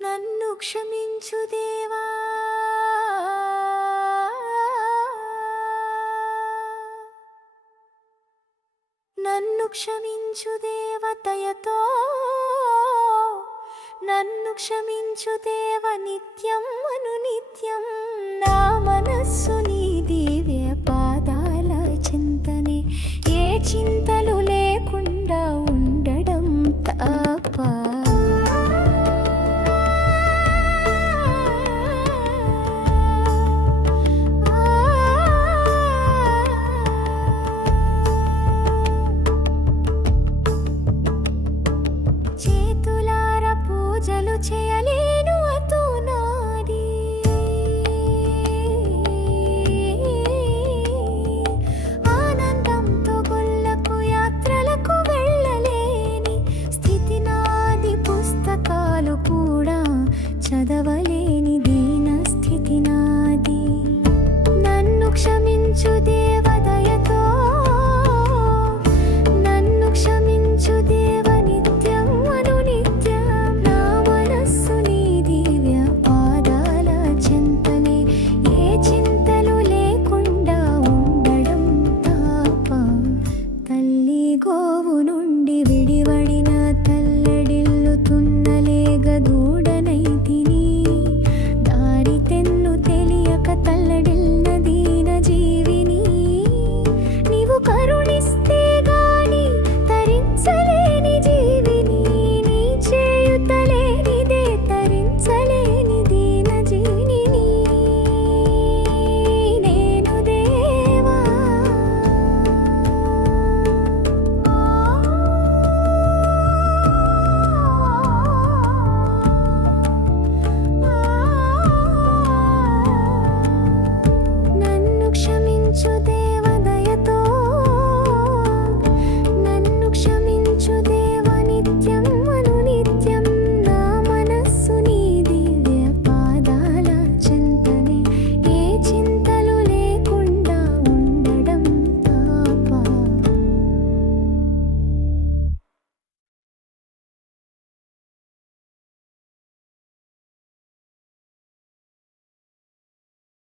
నన్ను క్షమించు దేవా, నన్ను క్షమించు దేవ దయతో, నన్ను క్షమించు దేవ నిత్యం అనునిత్యం. నా మనస్సు నీ దివ్య పాదాల చింతనే, ఏ చింతలు లేకుండా ఉండడం తప్ప. చేతులార పూజలు చేయలేను అతో నాది, ఆనందంతో గొల్లకు యాత్రలకు వెళ్ళలేని స్థితి నాది, పుస్తకాలు కూడా చదవలేని దీన స్థితి నాది. నన్ను క్షమించు దేవ దయతో, నన్ను క్షమించు దేవ నిత్యం అనునిత్యం. నా మనస్సు నీ దివ్య పాదాల చింతనే, ఏ చింతలు లేకుండా ఉండడం తప్ప. తల్లి గోవు నుండి విడివడిన తల్లడిల్లుతున్న లేగదు